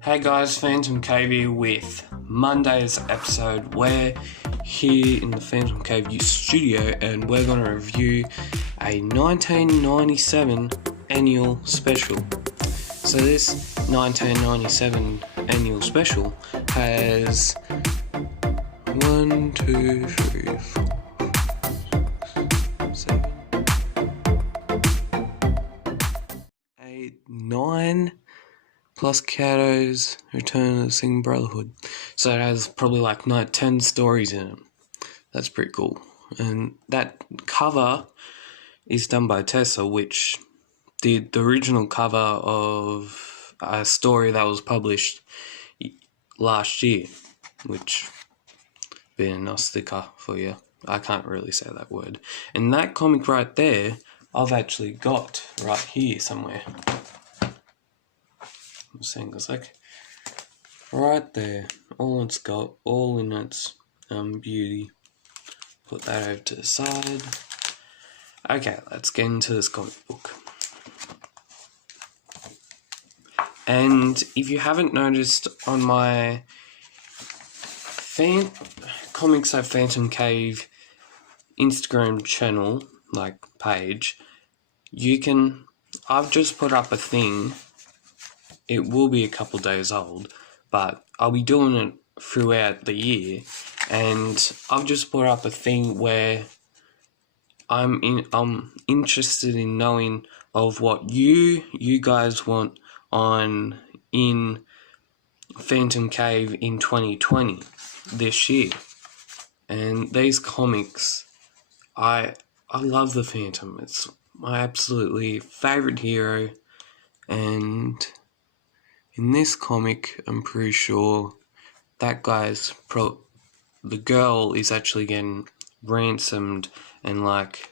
Hey guys, PhantomCave here with Monday's episode. We're here in the PhantomCave studio and we're going to review a 1997 annual special. So this 1997 annual special has 1, 2, 3, 4, 7, 8, 9 plus Kato's Return of the Singing Brotherhood. So it has probably like 10 stories in it. That's pretty cool. And that cover is done by Tessa, which did the original cover of a story that was published last year, which being a nice sticker for you. I can't really say that word. And that comic right there, I've actually got right here somewhere. Saying it's like right there, all in its beauty. Put that over to the side. Okay, let's get into this comic book. And if you haven't noticed on my Comics at PhantomCave Instagram channel, like page, I've just put up a thing. It will be a couple days old, but I'll be doing it throughout the year, and I've just put up a thing where I'm interested in knowing of what you guys want on in PhantomCave in 2020 this year. And these comics, I love the Phantom. It's my absolutely favorite hero, and in this comic, I'm pretty sure that the girl is actually getting ransomed, and like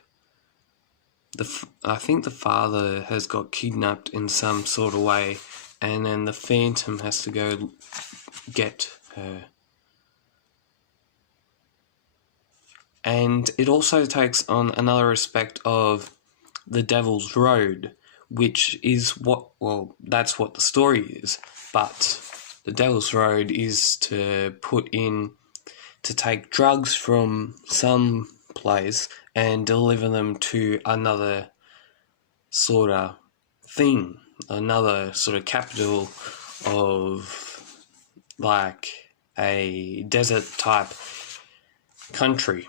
I think the father has got kidnapped in some sort of way, and then the Phantom has to go get her. And it also takes on another aspect of the Devil's Road, which is that's what the story is. But the Devil's Road is to take drugs from some place and deliver them to another sort of thing, another sort of capital of like a desert type country.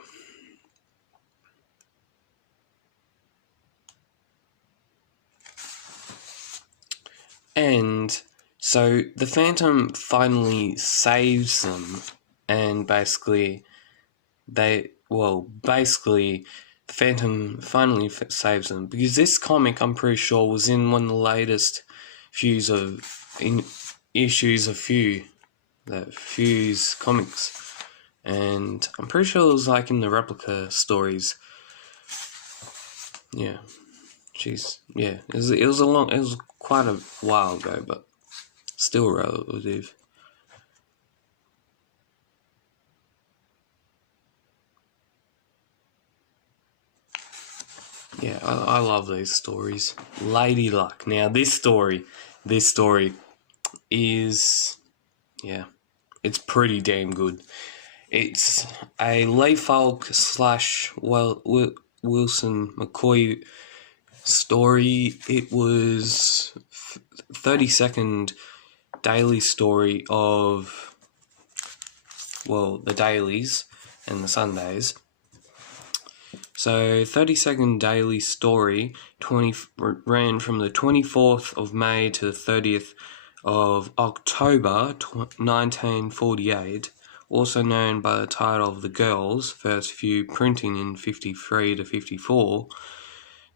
And so the Phantom finally saves them, and basically the Phantom finally saves them, because this comic, I'm pretty sure, was in one of the latest issues of the Fuse comics, and I'm pretty sure it was like in the replica stories. Yeah. It was quite a while ago, but still relative. Yeah, I love these stories. Lady Luck. Now this story is, it's pretty damn good. It's a Lee Falk / Wilson McCoy story. It was 32nd daily story of the dailies and the Sundays. So 32nd daily story ran from the 24th of May to the 30th of October 1948, also known by the title of The Girls, first few printing in 53 to 54,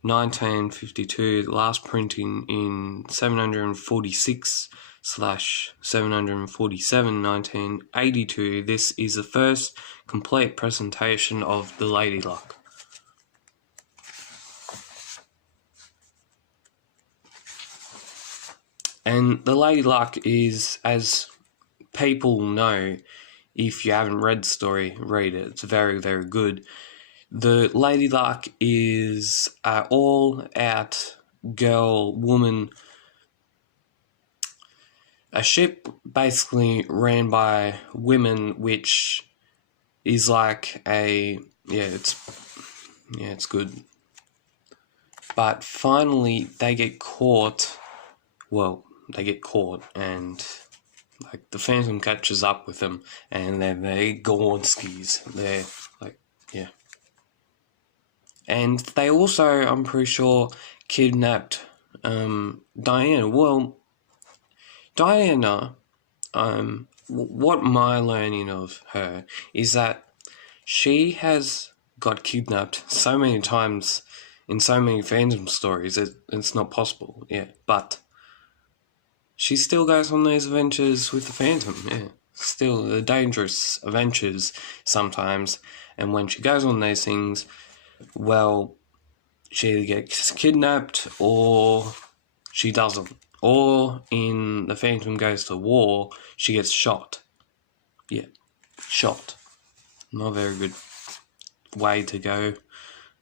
1952, last printing in 746 / 747, 1982. This is the first complete presentation of the Lady Luck. And the Lady Luck is, as people know, if you haven't read the story, read it. It's very, very good. The Lady Luck is an all-out woman a ship basically ran by women, which is like it's good. But finally, they get caught. Well, they get caught, and like the Phantom catches up with them, and they're Gornskis. They're like, yeah. And they also, I'm pretty sure, kidnapped Diana. Well, Diana, what my learning of her is that she has got kidnapped so many times in so many Phantom stories, it's not possible, yeah. But she still goes on these adventures with the Phantom, yeah. Still, the dangerous adventures sometimes, and when she goes on these things, well, she either gets kidnapped or she doesn't. Or in The Phantom Goes to War, she gets shot. Yeah, shot. Not a very good way to go,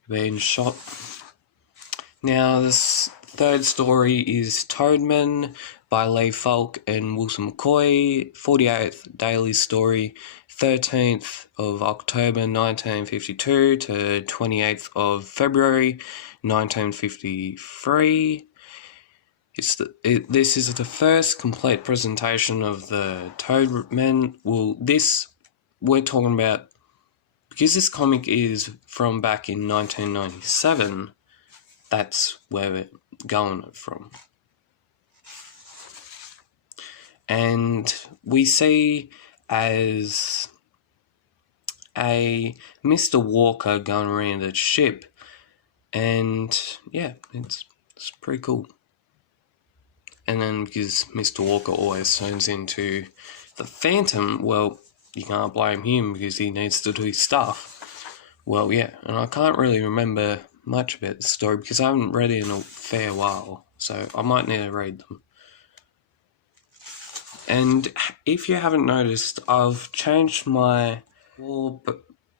being shot. Now, this third story is Toadman by Lee Falk and Wilson McCoy, 48th daily story, 13th of October 1952 to 28th of February 1953. This is the first complete presentation of the Toadman. Well, we're talking about, because this comic is from back in 1997, that's where we're going from. And we see as a Mr. Walker going around the ship, and yeah, it's pretty cool. And then because Mr. Walker always turns into the Phantom, well, you can't blame him because he needs to do stuff. Well, yeah, and I can't really remember much about the story because I haven't read it in a fair while, so I might need to read them. And if you haven't noticed, I've changed my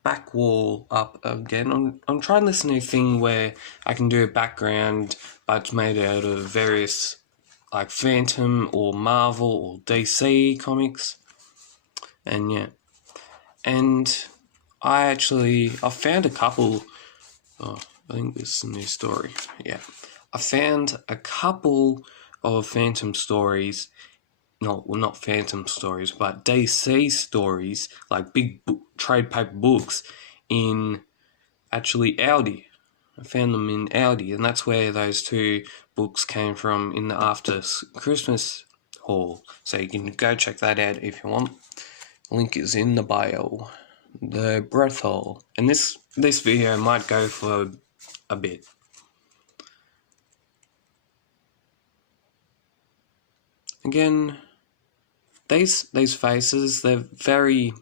back wall up again. I'm trying this new thing where I can do a background, but it's made out of various like Phantom or Marvel or DC comics. And yeah. And I found a couple. Oh, I think this is a new story. Yeah. I found a couple of Phantom stories. No, well, not Phantom stories, but DC stories, like big trade paper books, in actually Audi. I found them in Audi, and that's where those two books came from in the After Christmas haul. So you can go check that out if you want. Link is in the bio. The breath haul. And this video might go for a bit. Again, these faces, they're very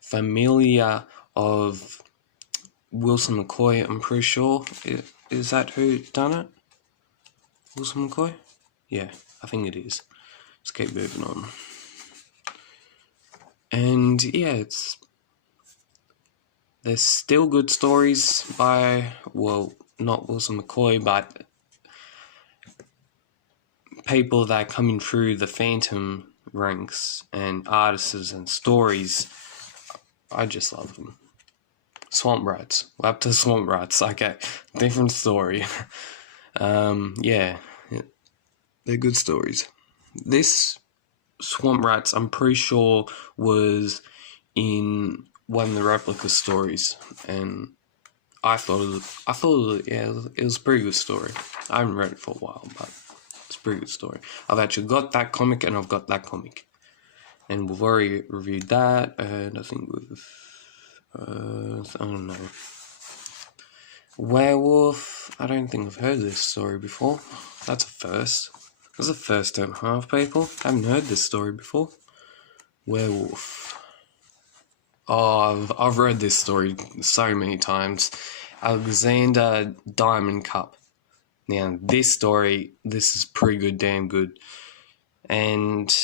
familiar of Wilson McCoy, I'm pretty sure. Is that who done it? Wilson McCoy? Yeah, I think it is. Let's keep moving on. And yeah, there's still good stories by, well, not Wilson McCoy, but people that are coming through the Phantom ranks and artists and stories. I just love them. Swamp Rats. We're up to Swamp Rats. Okay, different story. Yeah, they're good stories. This Swamp Rats, I'm pretty sure, was in one of the replica stories, and I thought it was a pretty good story. I haven't read it for a while, but it's a pretty good story. I've actually got that comic, and I've got that comic, and we've already reviewed that, and I think we've I don't know. Werewolf, I don't think I've heard this story before. That's a first. That's a first time half, people. I haven't heard this story before. Werewolf. Oh, I've read this story so many times. Alexander Diamond Cup. Now, this story, this is pretty good, damn good. And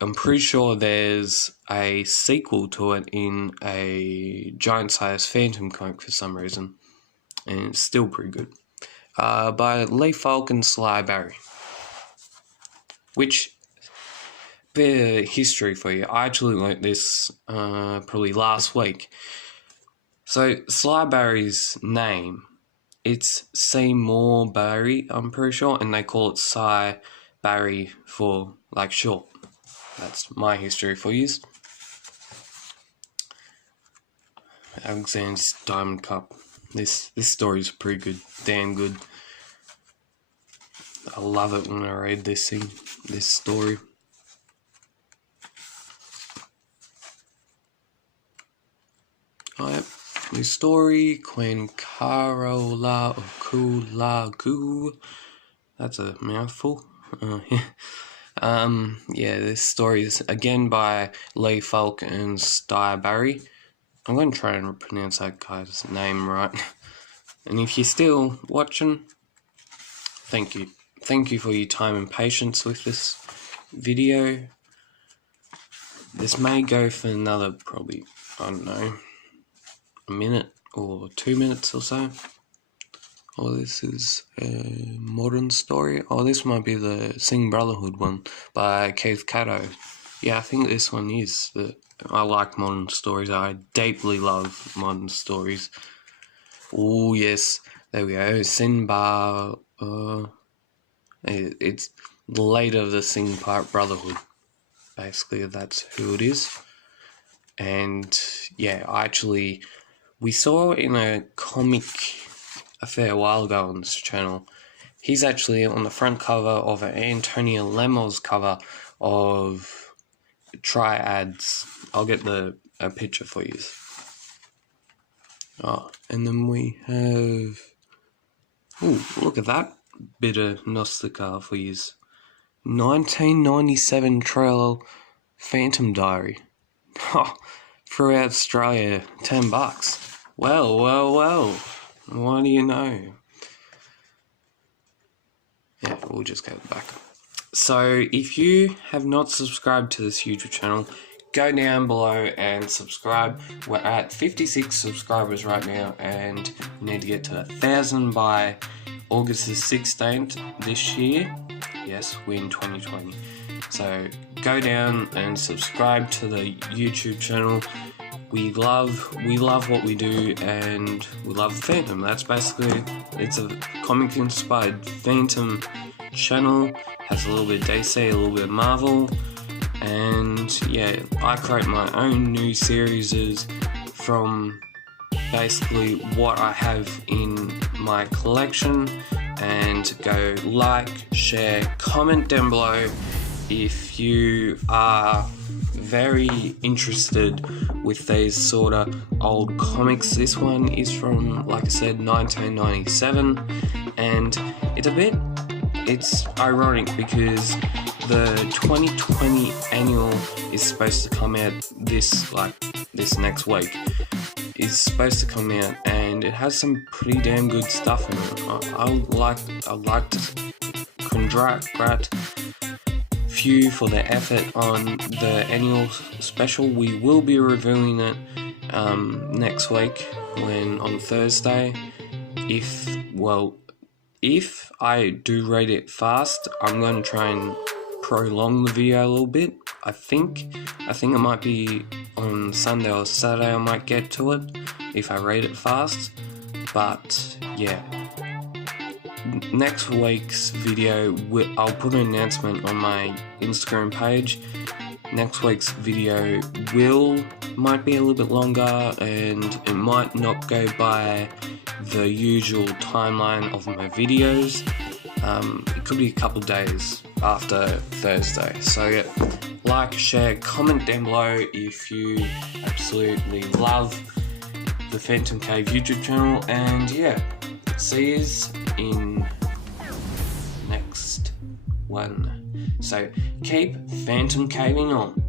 I'm pretty sure there's a sequel to it in a giant-sized Phantom comic for some reason. And it's still pretty good. by Lee Falk and Sly Barry. Which, bit of history for you. I actually learnt this probably last week. So Sly Barry's name, it's Seymour Barry, I'm pretty sure, and they call it Cy Barry for like short. That's my history for you. Alexander's Diamond Cup. This story is pretty good, damn good. I love it when I read this story. Alright, this story, Queen Carola Okulagu. That's a mouthful. This story is again by Lee Falk and Sly Barry. I'm going to try and pronounce that guy's name right. And if you're still watching, thank you. Thank you for your time and patience with this video. This may go for another probably, I don't know, a minute or 2 minutes or so. Oh, this is a modern story. Oh, this might be the Sing Brotherhood one by Keith Cato. Yeah, I think this one is. I like modern stories. I deeply love modern stories. Oh, yes. There we go. Sinbar. It's the leader of the Sing Brotherhood. Basically, that's who it is. And, yeah, we saw it in a comic a fair while ago on this channel. He's actually on the front cover of an Antonio Lemos cover of Triads. I'll get a picture for you. Oh, and then we have... Ooh, look at that bit of nostalgia for you. 1997 trailer Phantom Diary. Oh, throughout Australia, $10. Well. What do you know? Yeah, we'll just go back. So, if you have not subscribed to this YouTube channel, go down below and subscribe. We're at 56 subscribers right now, and we need to get to 1,000 by August the 16th this year. Yes, we're in 2020. So, go down and subscribe to the YouTube channel. We love what we do, and we love Phantom. That's basically, it's a comic inspired Phantom channel. Has a little bit of DC, a little bit of Marvel, and yeah, I create my own new series from basically what I have in my collection. And go like, share, comment down below if you are very interested with these sort of old comics. This one is from, like I said, 1997, and it's ironic because the 2020 annual is supposed to come out this next week. Is supposed to come out, and it has some pretty damn good stuff in it. I'd like to congratulate Few for their effort on the annual special. We will be reviewing it next week on Thursday. If I do rate it fast, I'm going to try and prolong the video a little bit. I think it might be on Sunday or Saturday I might get to it if I rate it fast. But yeah, next week's video, I'll put an announcement on my Instagram page. Next week's video might be a little bit longer, and it might not go by the usual timeline of my videos. It could be a couple days after Thursday. So yeah, like, share, comment down below if you absolutely love the PhantomCave YouTube channel, and yeah, see yous in next one. So keep Phantom Caving on.